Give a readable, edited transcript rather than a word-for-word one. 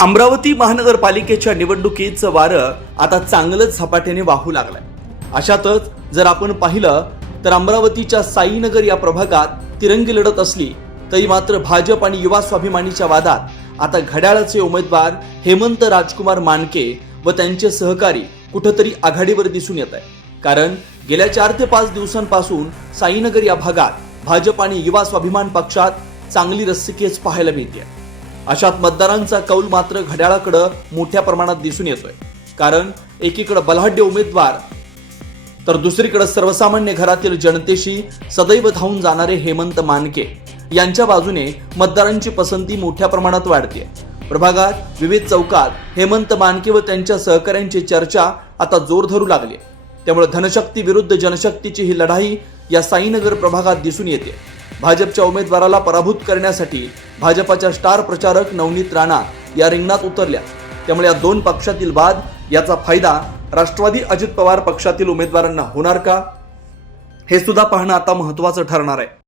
अमरावती महानगरपालिकेच्या निवडणुकीचं वारं आता चांगलंच झपाट्याने वाहू लागलंय। अशातच जर आपण पाहिलं तर अमरावतीच्या साईनगर या प्रभागात तिरंगी लढत असली तरी मात्र भाजप आणि युवा स्वाभिमानीच्या वादात आता घड्याळाचे उमेदवार हेमंत राजकुमार मानके व त्यांचे सहकारी कुठेतरी आघाडीवर दिसून येत आहे। कारण गेल्या 4 ते 5 दिवसांपासून साईनगर या भागात भाजप आणि युवा स्वाभिमान पक्षात चांगली रस्सीखेच पाहायला मिळते। अशात मतदारांचा कौल मात्र घड्याळाकडे मोठ्या प्रमाणात दिसून येतोय। कारण एकीकडे बलाढ्य उमेदवार तर दुसरीकडे सर्वसामान्य घरातील जनतेशी सदैव धावून जाणारे हेमंत मानके यांच्या बाजूने मतदारांची पसंती मोठ्या प्रमाणात वाढते। प्रभागात विविध चौकात हेमंत मानके व त्यांच्या सहकाऱ्यांची चर्चा आता जोर धरू लागली। त्यामुळे धनशक्ती विरुद्ध जनशक्तीची ही लढाई या साईनगर प्रभागात दिसून येते। भाजपच्या उमेदवाराला पराभूत करण्यासाठी भाजपाच्या स्टार प्रचारक नवनीत राणा या रिंगणात उतरल्या। त्यामुळे या दोन पक्षातील वाद याचा फायदा राष्ट्रवादी अजित पवार पक्षातील उमेदवारांना होणार का, हे सुद्धा पाहणं आता महत्त्वाचं ठरणार आहे।